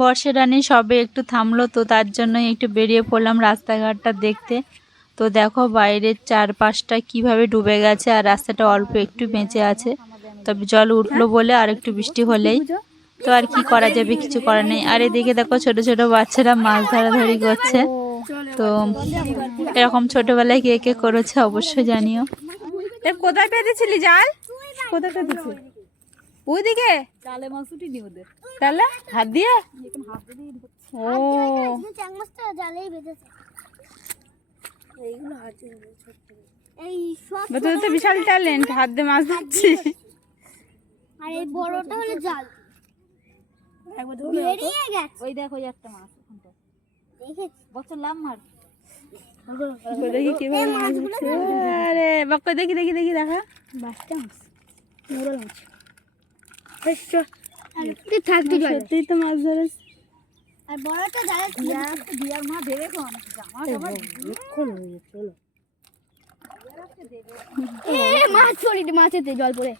বর্ষা রানী সবে একটু থামলো, তো তার জন্যই একটু বেরিয়ে পড়লাম রাস্তাঘাটটা দেখতে। তো দেখো বাইরের চারপাশটা কিভাবে ডুবে গেছে, আর রাস্তাটা অল্প একটু বেঁচে আছে। তবে জল উঠলো বলে আর একটু বৃষ্টি হলেই তো আর কি করা যাবে, কিছু করার নেই। আর এদিকে দেখো ছোট ছোট বাচ্চারা মাছ ধরাধরি করছে। তো এরকম ছোটবেলায় কে কে করেছে অবশ্যই জানিও। কোথায় পেতেছিলি জাল? কোথায় পেতেছি? ওইদিকে জালে মাছ উঠিনি ওদের, তাহলে হাত দিয়ে ও জালেই বেঁধেছে। তোর তো বিশাল ট্যালেন্ট, হাত দিয়ে মাছ ধরছিস। আর এই বড়টা হলো জাল। বেরিয়ে গেছে। ওই দেখো একটা মাছ দেখেছি বছর লাভ মার। দেখি কিভাবে মাছ ধরছে। আরে বাক্য দেখি দেখি দেখি দেখা বাচ্চা মাছ, মোরল মাছ। তুই থাকতে সত্যিই তো মাছ ধরেছে। আর বড়টা জালে দিয়ার মা দেবে কোন মাছ পড়ি, মাছেতে জল পড়ে।